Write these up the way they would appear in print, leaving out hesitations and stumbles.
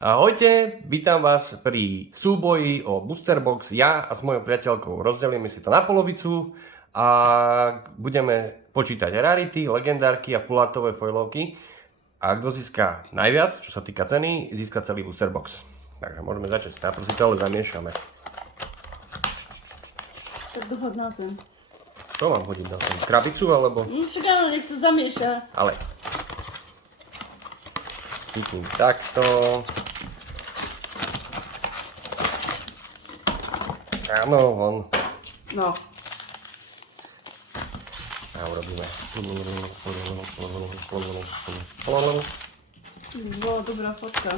Ahojte, vítam vás pri súboji o Booster Box. Ja a s mojou priateľkou rozdelíme si to na polovicu a budeme počítať rarity, legendárky a fulátové foilovky. A kto získa najviac, čo sa týka ceny, získa celý Booster Box. Takže môžeme začať. Najprv si to ale zamiešame. Tak dohod na zem. Čo mám hodiť na zem? Krabicu alebo? No však áno, nech sa zamieša. Ale. Chytím takto. Áno, von. No. A urobíme. Bola dobrá fotka.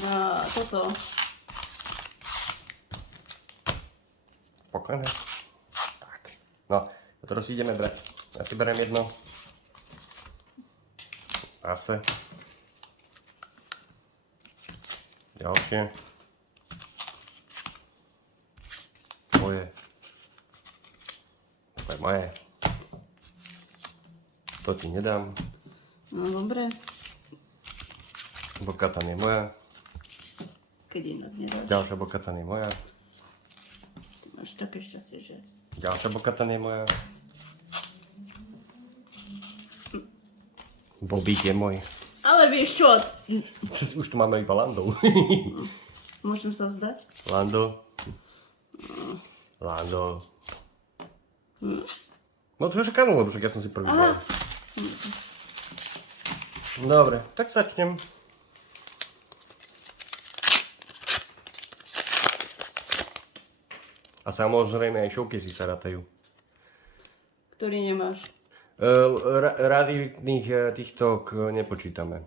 Na toto. Pokojné. Tak. No, a teraz ideme brať. Ja si beriem jedno. Zase. Ďalšie. Moje. To je moje. To ti nedám. No dobre. Bokatan je moja. Keď inak nedáš. Ďalšia bokatan je moja. Ty máš také šťastie, že... Ďalšia bokatan je moja. Bobík je môj. Ale vieš čo? Už tu máme iba Landov. Môžem sa vzdať? Lando. Lando. No to je však áno, lebo však ja som si prvý dal. Dobre, tak začnem. A samozrejme aj showcasey sa rátajú. Ktorý nemáš. Raritných týchto nepočítame.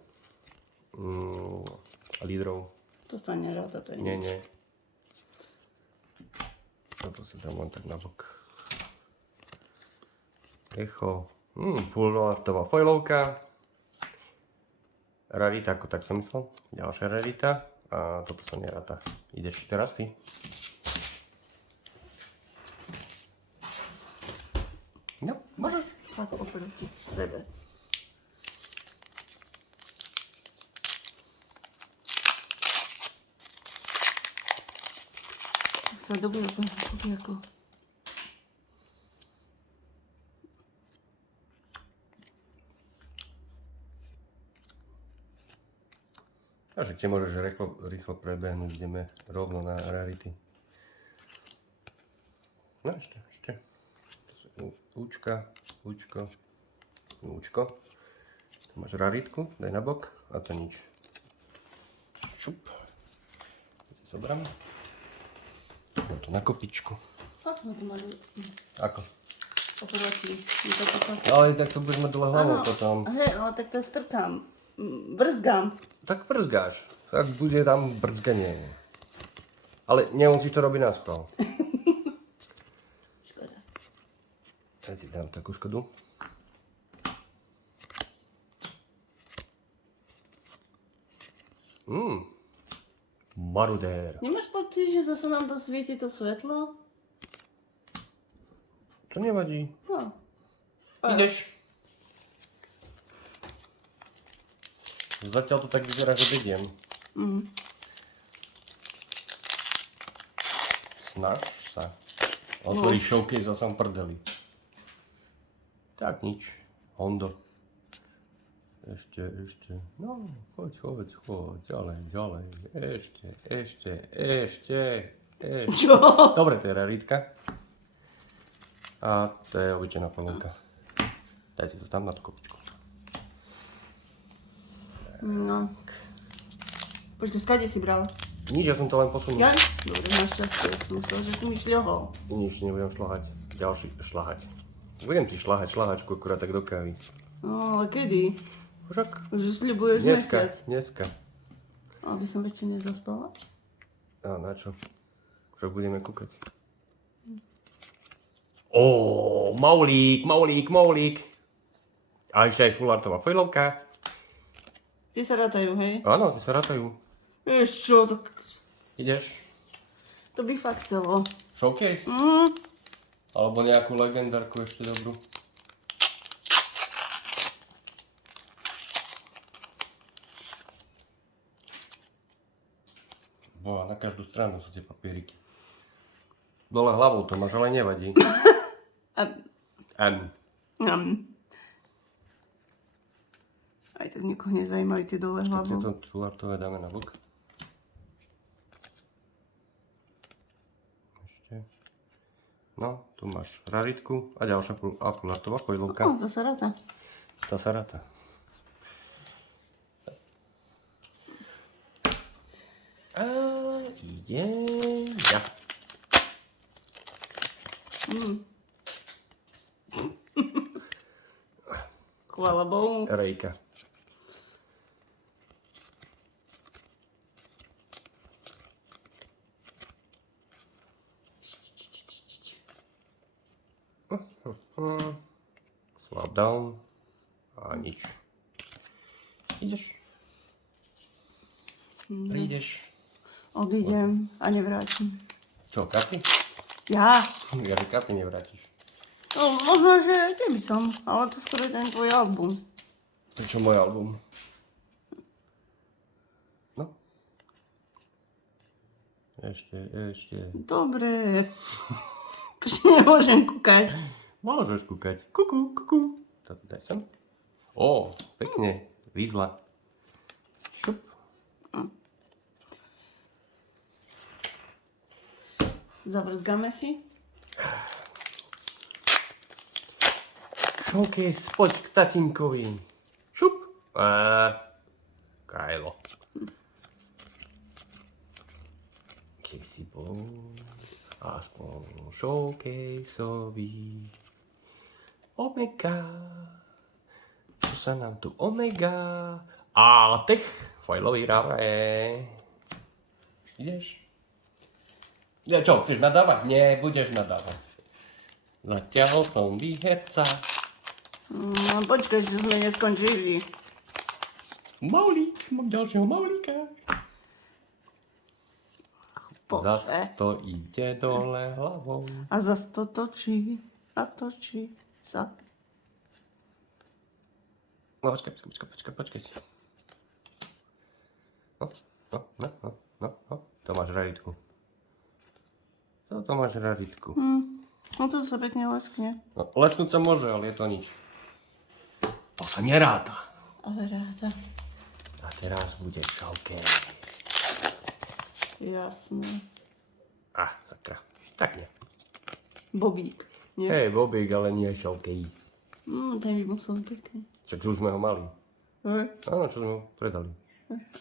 Lídrov. To sa neráta, to je Nie, nič. nie. Toto si dám len tak na bok. Echo. Fullátová foilovka. Rarita, ako tak som myslel. Ďalšia rarita. A toto sa neráta. Ideš teraz ty? No, môžeš. Spad oproti sebe. Tak sa dobre ako... A že ti môžeš rýchlo prebehnúť, ideme rovno na rarity. No ešte. Účko. Tu máš raritku, daj na bok a to nič. Šup. Zobrám. Dám to na kopičku. No to má... Ako? Oproti. Ale tak to budeš mať dole hlavou potom. Hej, ale tak to strkám. Brzgám. Tak brzgáš. Tak bude tam brzganie. Ale nemusíš to robiť naschvál. Škoda. Ja ti dám takú škodu. Marudér. Nemáš pocit, že zase nám to svieti to svetlo? To nevadí. No. Ideš. Zatiaľ to tak vyzerá, že vediem. Snaž sa. Otvorí showcase a som prdeli. Tak nič. Hondo. Ešte. No, choď. Ďalej. Ešte. Čo? Dobre, to je raritka. A to je obyčajná foilovka. Daj si to tam na tú kopičku. No. Počkaj, skade si bral? Nič, ja som to len posunul. Ja? Dobre, máš šťastie. Myslel, že si mi šľohol. Nič, nebudem šľahať. Ďalší šľahať. Budem ti šľahať šľahačku akurát tak do kávy. No, ale kedy? Však Že sľubuješ mesiac. dneska. Aby som ešte nezaspala? A na čo? Však budeme kúkať. Ó, maulík. A ešte aj fulártová foilovka. Ty sa rátajú, hej? Áno, ty sa rátajú. Vieš čo, tak... Ideš? To by fakt chcelo. Showcase? Alebo nejakú legendárku ešte dobrú. Boha, na každú stranu sú tie papieriky. Dole hlavou to máš, ale nevadí. M. Aj tak nikoho nezajímali tie dole hlavou. Tieto tulartové dáme na bok. Ešte. No, tu máš raritku a ďalšia akulátová pojlovka. To sa ráta. To sa ráta. A ide ja. Chvála Bohu. Rejka. Swap down. A nič. Ideš. Prídeš. Odídem a nevrátim. Čo, karty? Ja? Ja, že karty nevrátiš. No, možno, že keby som, ale to skôr je ten tvoj album. Prečo môj album? No. Ešte. Dobre. Už nemôžem kúkať. Môžeš kúkať. Kuku. Toto daj sem. Ó, pekne. Výzla. Šup. Zavrzgáme si. Showcase, poď k tatínkovi. Šup. Kajlo. Keby si bol aspoň showcaseový. Omega. Čo sa nám tu omega? A tech. Fajlový ráve. Ideš? Ja čo, chceš nadávať? Nie, budeš nadávať. Zatiaľ som výherca. No, počkaj, že sme neskončili. Maulík, mám ďalšieho maulíka. Bože. Zas to ide dole hlavou. A zas to točí a točí sa. No, počkaj. No. To máš raritku. To máš raritku. No to sa pekne leskne. No, lesknúť sa môže, ale je to nič. To sa neráta. Ale ráda. A teraz bude showcase. Jasné. Sakra. Tak nie. Bobík. Nie? Hej, Bobík, ale nie showcase. Ten by musel byť pekný. Čo už sme ho mali. Hej. Áno, čo sme ho predali.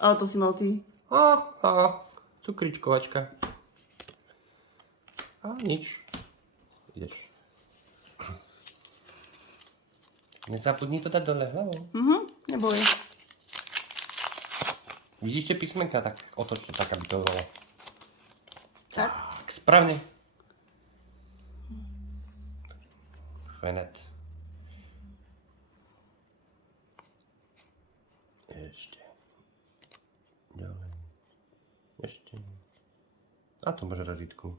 Ale to si mal ty. Cukričkovačka. A nič. Ideš. Nezabudni to dať dole hlavou. Neboj. Vidíš tie písmenka? Tak otoč to tak, aby to bolo. Tak. Správne. Fenet. Ešte. Ďalej. Ešte. A to máš ražitku.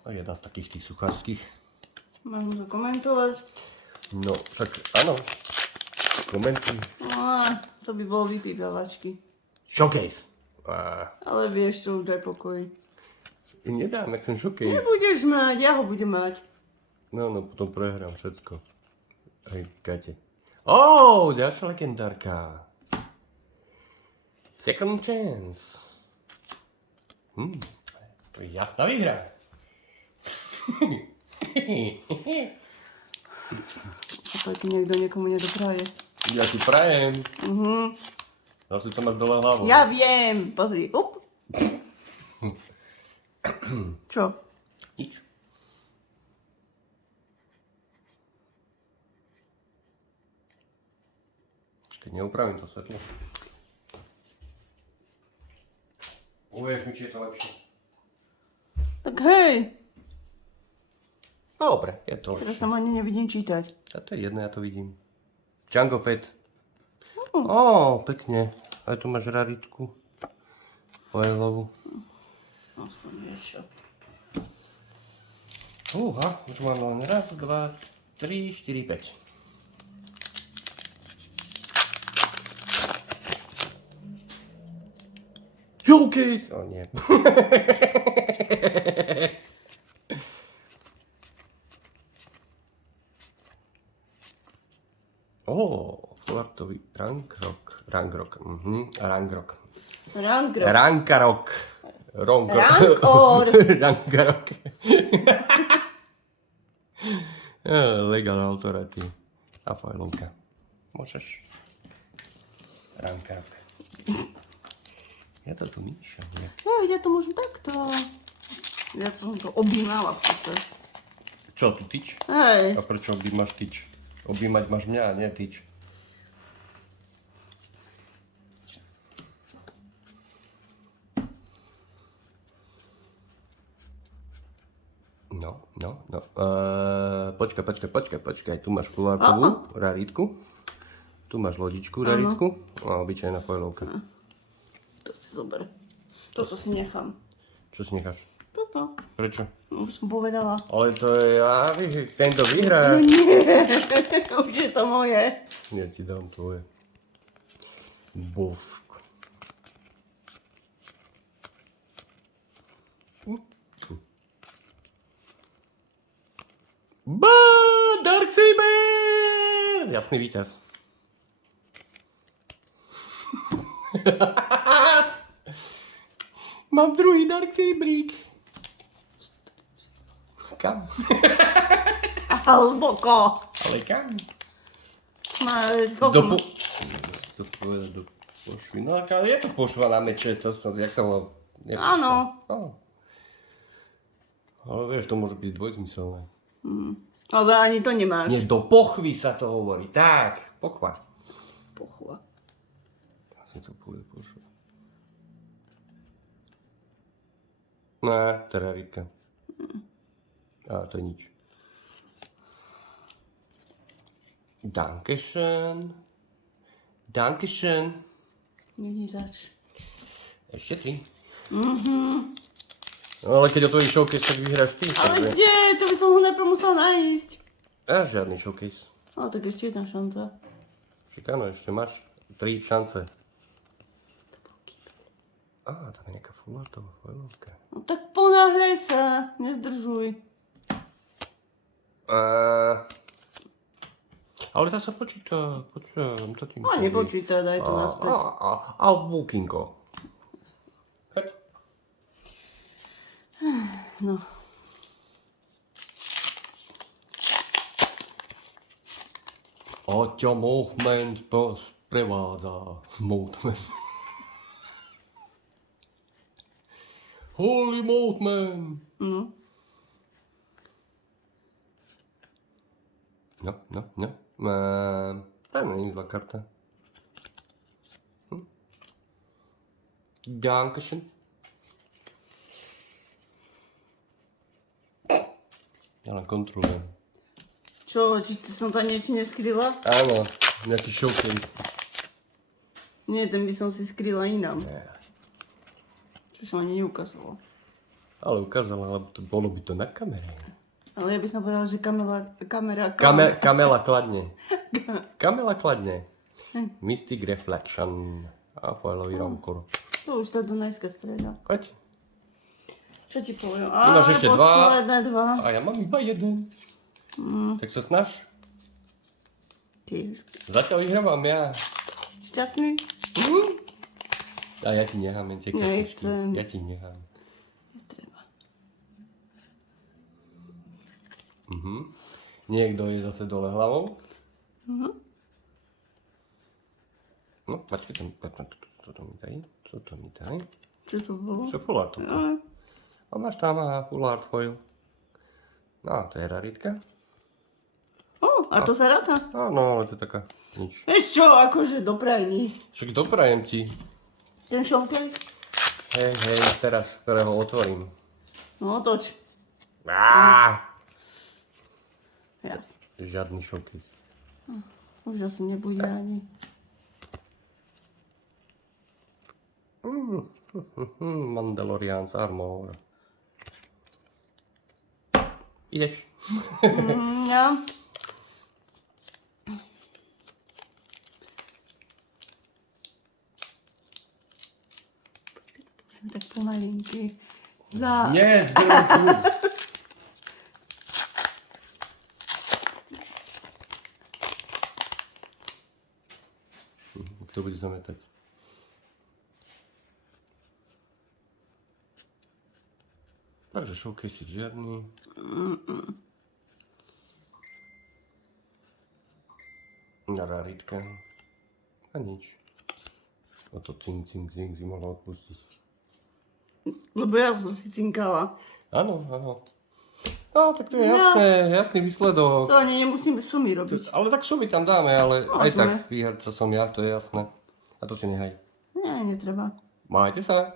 A jedna z takých tých suchárských. Mám to komentovať. No, však áno. Komentuj. To by bolo vypípavačky. Showcase. Ale vieš čo, už daj pokoj. Nedám, jak chcem showcase. Nebudeš mať, ja ho budem mať. No, potom prehrám všetko. Hej, Kate. Ďalšia legendárka. Second chance. To je jasná výhra. To ti niekto niekomu nedopraje. Ja ti prajem. Zase to máš dole hlavou. Ja viem, pozri. Up. Čo? Nič. Keď neupravím to svetlo. Uvieš mi, či je to lepšie. Tak hej. Dobre, je to Teraz lepšie. tam ani nevidím čítať. A to je jedno, ja to vidím. Django Fett. Pekne. Aj tu máš raritku. Oilovú. Aspoň niečo. Už mám len raz, 2, 3, 4, 5. Showcase! O nie. Fulartový Rangrok. Rangrok. Rangrok. Rangrok. Rankarok. Rankor. Rankarok. Legal autority. A fajlovka. Môžeš. Rankarok. Ja to tu nič. No, ja to môžem takto. Ja som to objímala v podstate. Čo, tu tyč? Hej. A prečo objímaš tyč? Objímať máš mňa, nie tyč. No. Počkaj. Tu máš kulárkovú raritku. Tu máš lodičku raritku. A obyčajná foilovka. To si zober. Toto si nechám. Čo si necháš? Toto. Prečo? Už som povedala. Ale to je, tento vyhrá. No nie, už je to moje. Ja ti dám tvoje. Bosk. Darksaber! Jasný víťaz. Mám druhý Darksaberík. Kam? Hlboko. Ale kam? Máš Do to povedať do pošvy. No aká je to pošva na meče, to som, jak sa volá? Áno. Ale vieš, to môže byť dvojzmyselné. Ale ani to nemáš. Nie, do pochvy sa to hovorí. Tak, pochva. Pochva. Ja som chcel povedať pošva. Ne, teda rýka. A to je nič. Dankeschön. Dankeschön. Není zač. Ešte 3. No, ale keď otvoríš showcase, tak vyhráš ty. Ale takže- kde? To by som ho najprv musel nájsť. Žiadny showcase. Ale tak ešte jedna šanca. Však áno, ešte máš 3 šance. Tam je nejaká fulartová foilovka. No tak ponáhľaj sa. Nezdržuj. Ale tá sa počíta. Počujem, to ti No nepočítaj, daj to naspäť. A bukingo. No. Oťo movement sprevádza. Movement. Holy movement. No. No. Tam není zlá karta. Dankeschön. Ja len kontrolujem. Čo, či ty som tam niečo neskryla? Áno, nejaký showcase. Nie, ten by som si skryla inám. Nie. Čo som ani neukázala. Ale ukázala, lebo to bolo by to na kamere. Ale ja by som povedala, že kamera... Kamela kladne. Kamela kladne. Mystic Reflection. A foilový rankor. To už tá Dunajská streda. Choď. Čo ti poviem? Ty máš ešte dva. Posledné 2. A ja mám iba jeden. Tak sa snaž. Tiež. Zatiaľ vyhrávam ja. Šťastný? A ja ti nechám, len tie kartičky. Nechcem. Ja ti nechám. Netreba. Niekto je zase dole hlavou. No, počkej, toto mi daj. Toto mi daj. Čo to bolo? Čo fulár toto? A máš tam fulár tvoj. No, to je raritka. A to sa ráta? Áno, ale to je taká nič. Vieš čo, akože dopraj mi. Však doprajem ti. Ten showcase? Hej, teraz, ktorého otvorím. No otoč. Ja. Žiadny showcase. Už asi nebude ani. Mandalorian's Armor. Ideš. Ja. malinky. Za... Nie, zberiem tu. Kto bude zametať? Takže showcase žiadny. Raritka. A nič. O to cing si mohla odpustiť. Lebo ja som si cinkala. Áno. No, tak to je jasný výsledok. To ani nemusíme sumy robiť. Ale tak sumy tam dáme, ale aj Môžeme. tak výherca som ja, to je jasné. A to si nehaj. Nie, netreba. Majte sa.